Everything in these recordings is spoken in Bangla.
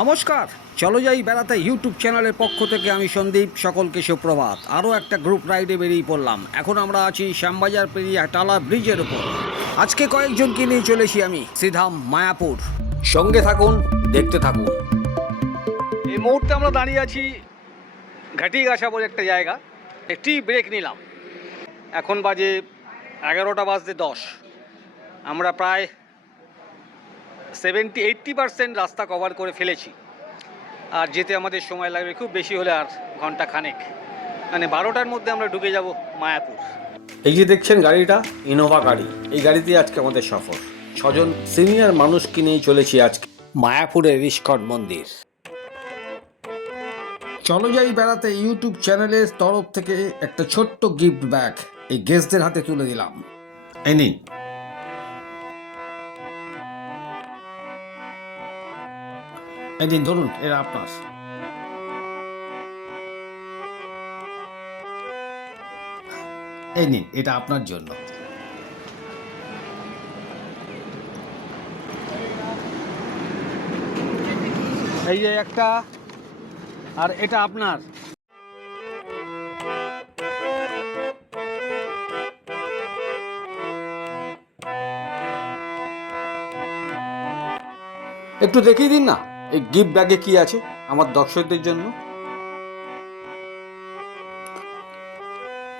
নমস্কার, চলো যাই বেড়াতে ইউটিউব চ্যানেলের পক্ষ থেকে আমি সন্দীপ, সকলকে সুপ্রভাত। আরও একটা গ্রুপ রাইডে বেরিয়ে পড়লাম। এখন আমরা আছি শ্যামবাজার পেরিয়ে টালা ব্রিজের উপর। আজকে কয়েকজনকে নিয়ে চলেছি আমি শ্রীধাম মায়াপুর। সঙ্গে থাকুন, দেখতে থাকুন। এই মুহূর্তে আমরা দাঁড়িয়ে আছি ঘাটিগাছা বলে একটা জায়গা। একটি ব্রেক নিলাম। এখন বাজে 11টা বাজতে 10। আমরা প্রায় 70-80% রাস্তা কভার করে ফেলেছি। আর যেতে আমাদের সময় লাগবে খুব বেশি হলে আর ঘন্টা খানেক, মানে 12টার মধ্যে আমরা ঢুকে যাব মায়াপুর। এই যে দেখছেন গাড়িটা, ইনোভা গাড়ি। এই গাড়িতে আজকে আমাদের সফর। 6জন সিনিয়র মানুষকে নিয়ে চলেছি আজকে মায়াপুরের ইস্কন মন্দির। চলো যাই বেড়াতে ইউটিউব চ্যানেলের তরফ থেকে একটা ছোট্ট গিফট ব্যাগ এই গেস্টদের হাতে তুলে দিলাম। এই নিন। এই দিন ধরুন, এরা আপনার। এই নিন, এটা আপনার জন্য। এই যে একটা, আর এটা আপনার। একটু দেখিয়ে দিন না এই গিফট ব্যাগে কি আছে আমার দর্শকদের জন্য।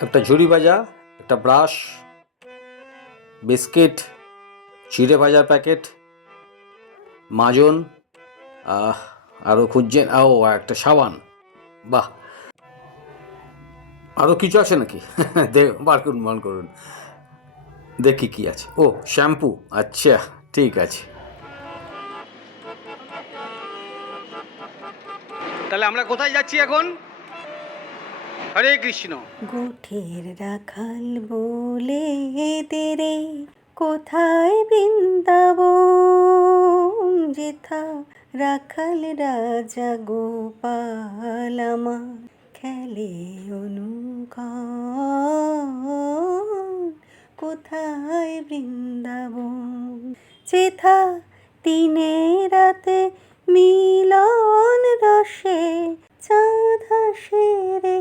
একটা ঝুড়ি ভাজা, একটা ব্রাশ, বিস্কিট, চিড়ে ভাজার প্যাকেট, মাজন, আরও খুঁজছেন, একটা সাবান। বাহ, আরও কিছু আছে নাকি? বার করুন দেখি কি আছে। ও, শ্যাম্পু। আচ্ছা, ঠিক আছে। তাহলে আমরা কোথায় যাচ্ছি এখন? হরে কৃষ্ণ। গোঠের রাখাল বলে তেরে কোথায় বৃন্দাবন, যেথা রাখাল রাজা গোপাল আমার খেলে অনুক্ষণ, কোথায় বৃন্দাবন, যেথা দিনে রাতে মিলন রসে চাঁদ হাসে রে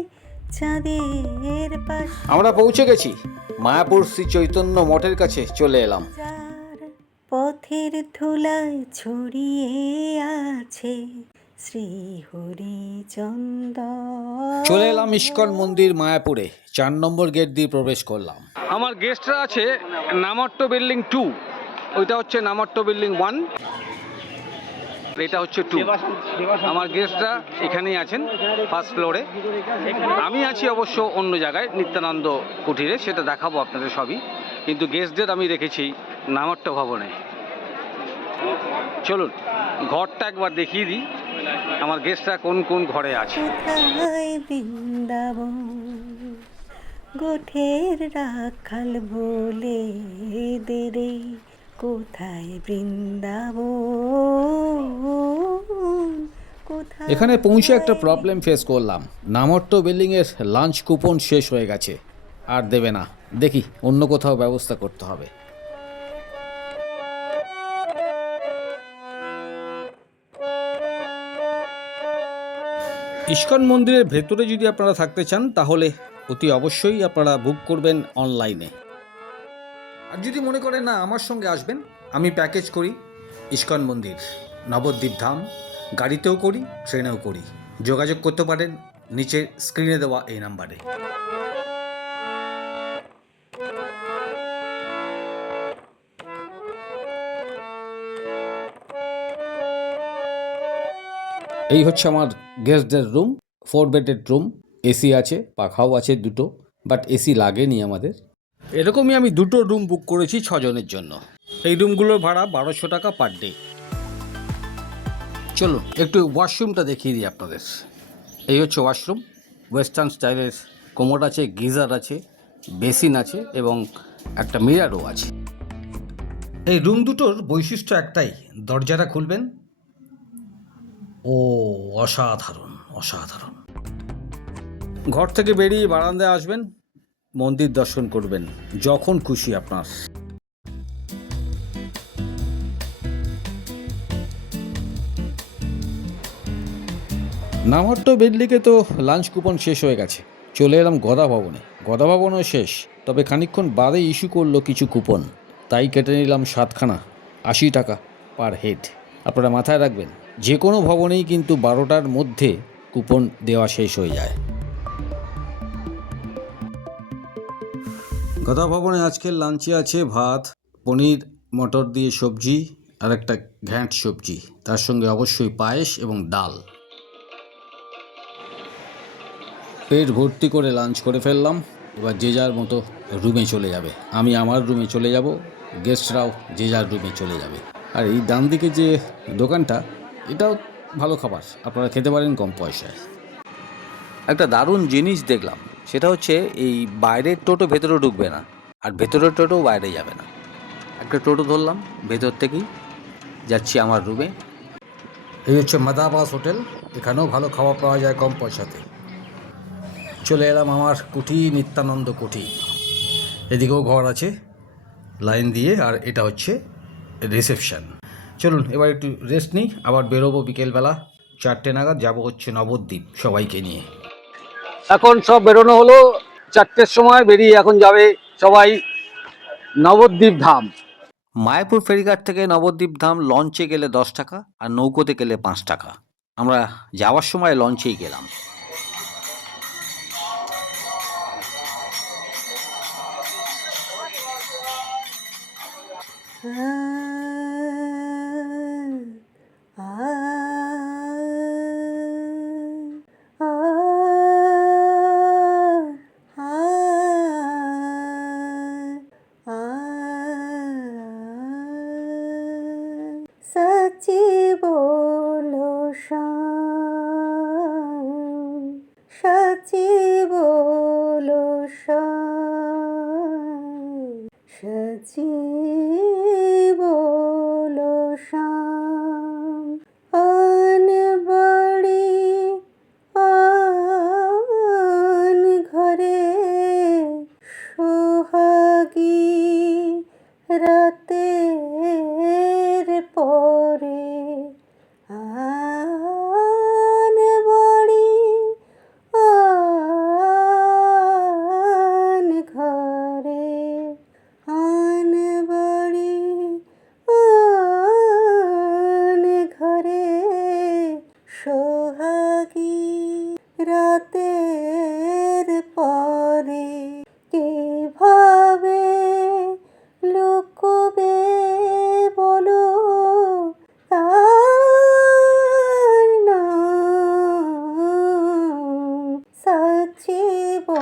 চাঁদের পাশে। আমরা পৌঁছে গেছি মায়াপুর শ্রী চৈতন্য মঠের কাছে চলে এলাম। যার পথের ধুলায় ছড়িয়ে আছে শ্রী হরিচন্দন। চলে এলাম ইস্কন মন্দির মায়াপুরে। 4 নম্বর গেট দিয়ে প্রবেশ করলাম। আমার গেস্টরা আছে নামট্ট বিল্ডিং 2, ওইটা হচ্ছে নামট্ট বিল্ডিং 1, এটা হচ্ছে 2। আমার গেস্টরা এখানেই আছেন ফার্স্ট ফ্লোরে। আমি আছি অবশ্য অন্য জায়গায়, নিত্যানন্দ কুঠিরে, সেটা দেখাবো আপনাদের সবই। কিন্তু গেস্টদের আমি রেখেছি নামট্ট ভবনে। চলুন ঘরটা একবার দেখিয়ে দিই, আমার গেস্টরা কোন কোন ঘরে আছে। কোথায় বৃন্দাবন, গোঠের রাখাল বলে দেরে কোথায় বৃন্দাবন, কোথায়। এখানে পৌঁছে একটা প্রবলেম ফেস করলাম। নামট্ট বিল্ডিংয়ের লাঞ্চ কুপন শেষ হয়ে গেছে, আর দেবে না। দেখি অন্য কোথাও ব্যবস্থা করতে হবে। ইস্কন মন্দিরের ভেতরে যদি আপনারা থাকতে চান তাহলে অতি অবশ্যই আপনারা বুক করবেন অনলাইনে। আর যদি মনে করেন না আমার সঙ্গে আসবেন, আমি প্যাকেজ করি ইস্কন মন্দির, নবদ্বীপ ধাম, গাড়িতেও করি, ট্রেনেও করি। যোগাযোগ করতে পারেন নিচে স্ক্রিনে দেওয়া এই নাম্বারে। এই হচ্ছে আমার গেস্টদের রুম, 4 বেডেড রুম। এসি আছে, পাখাও আছে দুটো, বাট এসি লাগেনি আমাদের। এরকমই আমি 2টো রুম বুক করেছি 6 জনের জন্য। এই রুমগুলোর ভাড়া 1200 টাকা পার ডে। চলুন একটু ওয়াশরুমটা দেখিয়ে দিই আপনাদের। এই হচ্ছে ওয়াশরুম, ওয়েস্টার্ন স্টাইলের। কোমোড আছে, গিজার আছে, বেসিন আছে এবং একটা মিরারও আছে। এই রুম দুটোর বৈশিষ্ট্য একটাই, দরজাটা খুলবেন, ও অসাধারণ অসাধারণ। ঘর থেকে বেরিয়ে বারান্দায় আসবেন, মন্দির দর্শন করবেন যখন খুশি আপনার। নামহট্ট বেডলিকে তো লাঞ্চ কুপন শেষ হয়ে গেছে, চলে এলাম গদা ভবনে। গদা ভবনও শেষ, তবে খানিকক্ষণ বাদে ইস্যু করলো কিছু কুপন, তাই কেটে নিলাম 7খানা, 80 টাকা পার হেড। আপনারা মাথায় রাখবেন, যে কোনো ভবনেই কিন্তু 12টার মধ্যে কুপন দেওয়া শেষ হয়ে যায়। গদা ভবনে আজকের লাঞ্চে আছে ভাত, পনির মটর দিয়ে সবজি আর একটা ঘ্যাঁট সবজি, তার সঙ্গে অবশ্যই পায়েস এবং ডাল। পেট ভর্তি করে লাঞ্চ করে ফেললাম, এবার যে যার মতো রুমে চলে যাবে। আমি আমার রুমে চলে যাব, গেস্টরাও যে যার রুমে চলে যাবে। আর এই ডান দিকে যে দোকানটা, এটাও ভালো খাবার, আপনারা খেতে পারেন কম পয়সায়। একটা দারুণ জিনিস দেখলাম, সেটা হচ্ছে এই বাইরের টোটো ভেতরে ঢুকবে না, আর ভেতরের টোটো বাইরে যাবে না। একটা টোটো ধরলাম, ভেতর থেকেই যাচ্ছি আমার রুমে। এই হচ্ছে মাদাবাস হোটেল, এখানেও ভালো খাবার পাওয়া যায় কম পয়সাতে। চলে এলাম আমার কুঠি, নিত্যানন্দ কুঠি। এদিকেও ঘর আছে লাইন দিয়ে, আর এটা হচ্ছে রিসেপশন। চলুন এবার একটু রেস্ট নিই, আবার বেরোবো বিকেলবেলা 4টে নাগাদ, যাব হচ্ছে নবদ্বীপ সবাইকে নিয়ে। এখন সব বেরোনো হলো, 4টের সময় বেরিয়ে এখন যাবে সবাই নবদ্বীপ ধাম। মায়াপুর ফেরিঘাট থেকে নবদ্বীপ ধাম লঞ্চে গেলে 10 টাকা, আর নৌকোতে গেলে 5 টাকা। আমরা যাওয়ার সময় লঞ্চেই গেলাম। सच्ची बोलो शाम, सच्ची बोलो शाम, सच्ची बोलो शाम। आन बड़ी आन घरे সোহাগী রাতের পরে, আন বড়ি আন ঘরে, আন বড়ি আন ঘরে সোহাগী রাতের পরে। কে ভাবে লুকোবে বলো তার নাম, সাচি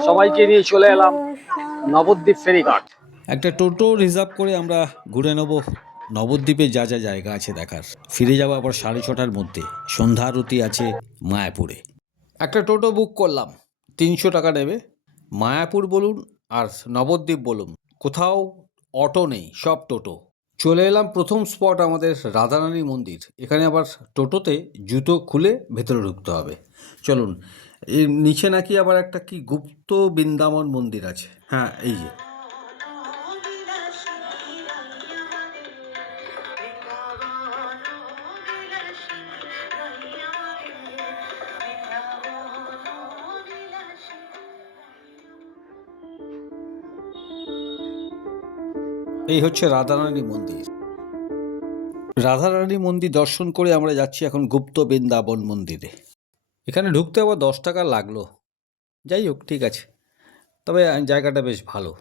সবাইকে নিয়ে চলে এলাম নবদ্বীপ ফেরিঘাট। একটা টোটো রিজার্ভ করে আমরা ঘুরে নেব নবদ্বীপে, যা যা জায়গা আছে দেখার। ফিরে যাবো আবার 6:30টার মধ্যে, সন্ধ্যা আরতি আছে মায়াপুরে। একটা টোটো বুক করলাম, 300 টাকা নেবে। মায়াপুর বলুন আর নবদ্বীপ বলুন, কোথাও অটো নেই, সব টোটো। চলে এলাম প্রথম স্পট আমাদের রাধারানী মন্দির। এখানে আবার টোটোতে জুতো খুলে ভেতরে ঢুকতে হবে। চলুন, এর নিচে নাকি আবার একটা কি গুপ্ত বৃন্দাবন মন্দির আছে। হ্যাঁ, এই যে এই হচ্ছে রাধারানী মন্দির। রাধারানী মন্দির দর্শন করে আমরা যাচ্ছি এখন গুপ্ত বৃন্দাবন মন্দিরে। এখানে ঢুকতে আবার 10 টাকা লাগলো। যাই হোক, ঠিক আছে, তবে জায়গাটা বেশ ভালো,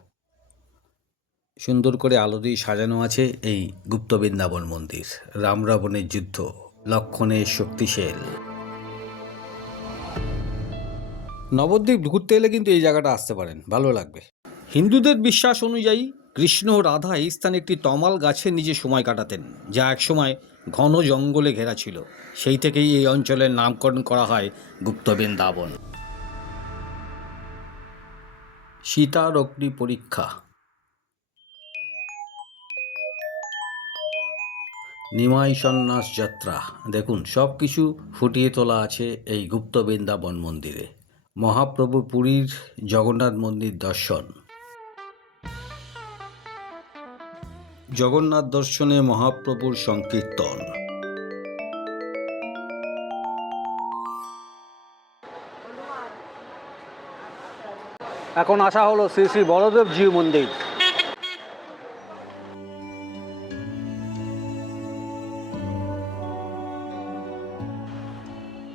সুন্দর করে আলো দিয়ে সাজানো আছে এই গুপ্ত বৃন্দাবন মন্দির। রাম রাবণের যুদ্ধ, লক্ষণের শক্তিশাল। নবদ্বীপ ঘুরতে এলে কিন্তু এই জায়গাটা আসতে পারেন, ভালো লাগবে। হিন্দুদের বিশ্বাস অনুযায়ী কৃষ্ণ ও রাধা এই স্থানে একটি তমাল গাছের নিচে সময় কাটাতেন, যা একসময় ঘন জঙ্গলে ঘেরা ছিল। সেই থেকেই এই অঞ্চলের নামকরণ করা হয় গুপ্ত বৃন্দাবন। সীতার অগ্নি পরীক্ষা, নিমাই সন্ন্যাস যাত্রা, দেখুন সব কিছু ফুটিয়ে তোলা আছে এই গুপ্ত বৃন্দাবন মন্দিরে। মহাপ্রভু পুরীর জগন্নাথ মন্দির দর্শন, জগন্নাথ দর্শনে মহাপ্রভুর সংকীর্তন। এখন আসা হলো শ্রী শ্রী বলদেব জিউ মন্দির।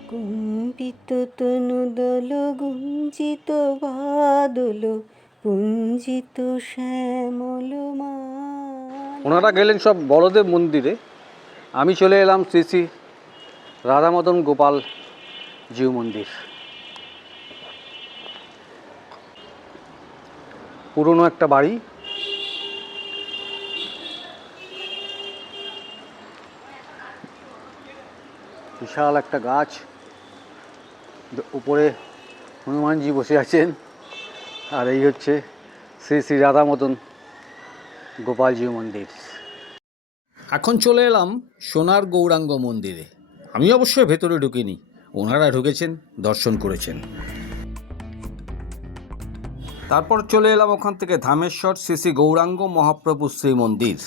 কুম্পিত তনুদল গুঞ্জিত বাদল পুঞ্জিত শ্যামল মান। ওনারা গেলেন সব বলদেব মন্দিরে, আমি চলে এলাম শ্রী শ্রী রাধামদন গোপাল জিউ মন্দির। পুরনো একটা বাড়ি, বিশাল একটা গাছ, উপরে হনুমানজি বসে আছেন, আর এই হচ্ছে শ্রী শ্রী রাধামদন গোপাল জিউ মন্দির। এখন চলে এলাম সোনার গৌরাঙ্গ মন্দিরে। আমি অবশ্যই ভেতরে ঢুকিনি, ওনারা ঢুকেছেন, দর্শন করেছেন। তারপর চলে এলাম ওখান থেকে ধামেশ্বর শ্রী শ্রী গৌরাঙ্গ মহাপ্রভু শ্রী মন্দির।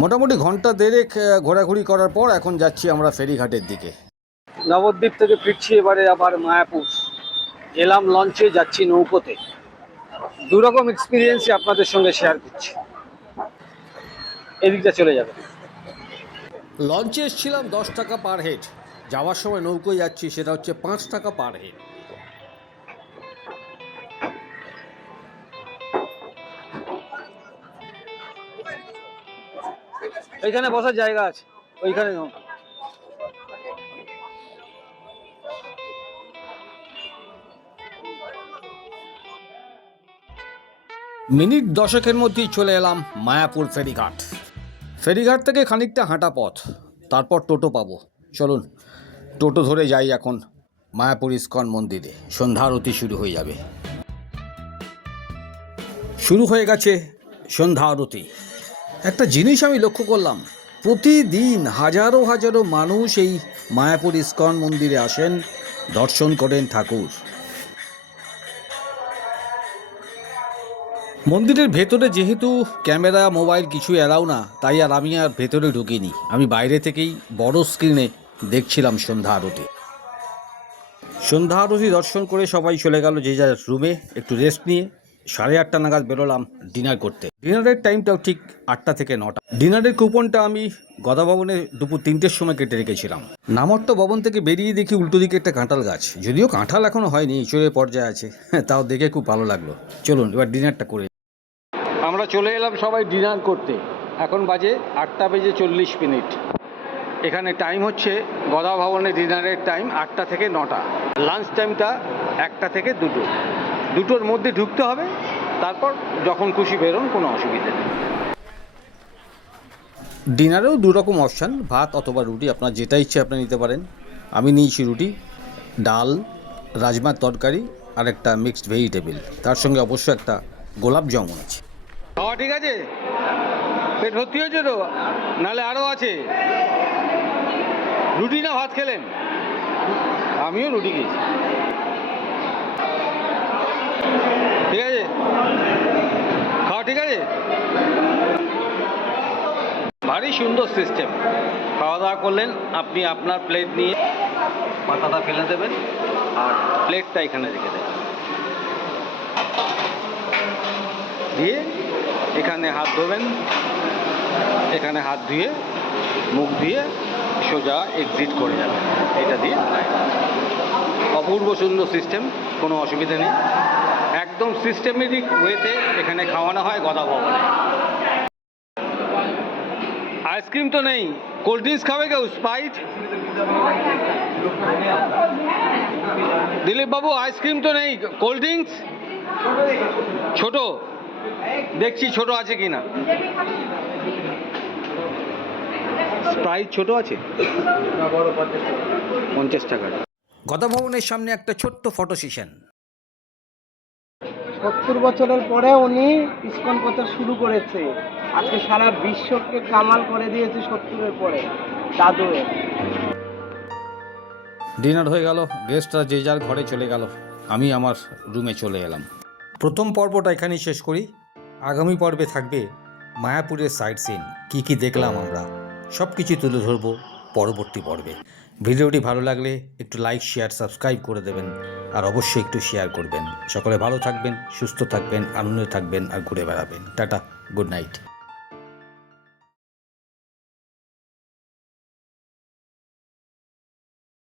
মোটামুটি ঘন্টা দেড়েক ঘোরাঘুরি করার পর এখন যাচ্ছি আমরা ফেরিঘাটের দিকে। নবদ্বীপ থেকে ফিরছি এবারে আবার মায়াপুর। এলাম লঞ্চে, যাচ্ছি নৌকোতে। দুরকম এক্সপিরিয়েন্সই আপনাদের সঙ্গে শেয়ার করছি। এদিকটা চলে যাবে। লঞ্চে এসেছিলাম 10 টাকা পার হেড, যাওয়ার সময় নৌকোয় যাচ্ছি সেটা হচ্ছে 5 টাকা পার হেড। ওইখানে বসার জায়গা আছে, ওইখানে নাও। মিনিট 10-এর মধ্যেই চলে এলাম মায়াপুর ফেরিঘাট। ফেরিঘাট থেকে খানিকটা হাঁটা পথ, তারপর টোটো পাবো। চলুন টোটো ধরে যাই এখন মায়াপুর ইস্কন মন্দিরে। সন্ধ্যা আরতি শুরু হয়ে যাবে। শুরু হয়ে গেছে সন্ধ্যা আরতি। একটা জিনিস আমি লক্ষ্য করলাম, প্রতিদিন হাজারো হাজারো মানুষ এই মায়াপুর ইস্কন মন্দিরে আসেন, দর্শন করেন ঠাকুর। মন্দিরের ভেতরে যেহেতু ক্যামেরা মোবাইল কিছু এলাও না, তাই আমি আর ভেতরে ঢুকিনি। আমি বাইরে থেকেই বড় স্ক্রিনে দেখছিলাম সন্ধ্যা আরতি। সন্ধ্যা আরতি দর্শন করে সবাই চলে গেল যে যার রুমে, একটু রেস্ট নিয়ে 8:30 নাগাদ বেরোলাম ডিনার করতে। ডিনারের টাইমটাও ঠিক 8টা থেকে 9টা। ডিনারের কুপনটা আমি গদা ভবনে দুপুর 3টের সময় কেটে রেখেছিলাম। নামট্ট ভবন থেকে বেরিয়ে দেখি উল্টো দিকে একটা কাঁঠাল গাছ, যদিও কাঁঠাল এখনো হয়নি, ইঁচড়ের পর্যায়ে আছে, তাও দেখে খুব ভালো লাগলো। চলুন এবার ডিনারটা করে। আমরা চলে এলাম সবাই ডিনার করতে। এখন বাজে 8:40। এখানে টাইম হচ্ছে গদা ভবনে ডিনারের টাইম 8টা থেকে 9টা। লাঞ্চ টাইমটা 1টা থেকে 2টো। 2টোর মধ্যে ঢুকতে হবে, তারপর যখন খুশি বেরোন, কোনো অসুবিধা নেই। ডিনারেও 2 রকম অপশান, ভাত অথবা রুটি, আপনার যেটা ইচ্ছে আপনি নিতে পারেন। আমি নিয়েছি রুটি, ডাল, রাজমার তরকারি আর একটা মিক্সড ভেজিটেবল, তার সঙ্গে অবশ্যই একটা গোলাপ জামুন আছে। খাওয়া ঠিক আছে? পেট ভর্তি হয়েছে তো? নাহলে আরও আছে। রুটি না ভাত খেলেন? আমিও রুটি খেয়েছি। ঠিক আছে, খাওয়া ঠিক আছে? ভারী সুন্দর সিস্টেম। খাওয়া দাওয়া করলেন, আপনি আপনার প্লেট নিয়ে পাতাটা ফেলে দেবেন আর প্লেটটা এখানে রেখে দেবেন, দিয়ে এখানে হাত ধোবেন, এখানে হাত ধুয়ে মুখ দিয়ে সোজা এক্সিট করে যাবেন। এটা দিয়ে অপূর্ব সুন্দর সিস্টেম, কোনো অসুবিধা নেই। একদম সিস্টেমেটিক ওয়েতে এখানে খাওয়ানো হয় গদা ভবনে। আইসক্রিম তো নেই, কোল্ড ড্রিঙ্কস খাবে কেউ? স্প্রাইট? দিলীপ বাবু আইসক্রিম তো নেই, কোল্ড ড্রিঙ্কস? ছোট দেখছি, ছোট আছে কিনা। স্প্রাইট ছোট আছে? 50 টাকা। গদা ভবনের সামনে একটা ছোট্ট ফটো সেশন। 70 বছরের পরে উনি ইসকন প্রচার শুরু করেছে। আজকে সারা বিশ্বকে কামাল করে দিয়েছে 70-এর পরে দাদু। ডিনার হয়ে গেল, গেস্টরা যে যার ঘরে চলে গেল, আমি আমার রুমে চলে এলাম। প্রথম পর্বটা এখানেই শেষ করি। আগামী পর্বে থাকবে মায়াপুরের সাইট সিন, কী দেখলাম আমরা, সব কিছু তুলে ধরবো পরবর্তী পর্বে। ভিডিওটি ভালো লাগলে একটু লাইক, শেয়ার, সাবস্ক্রাইব করে দেবেন। আর অবশ্যই একটু শেয়ার করবেন। সকলে ভালো থাকবেন, সুস্থ থাকবেন, আনন্দে থাকবেন আর ঘুরে বেড়াবেন। Tata, good night.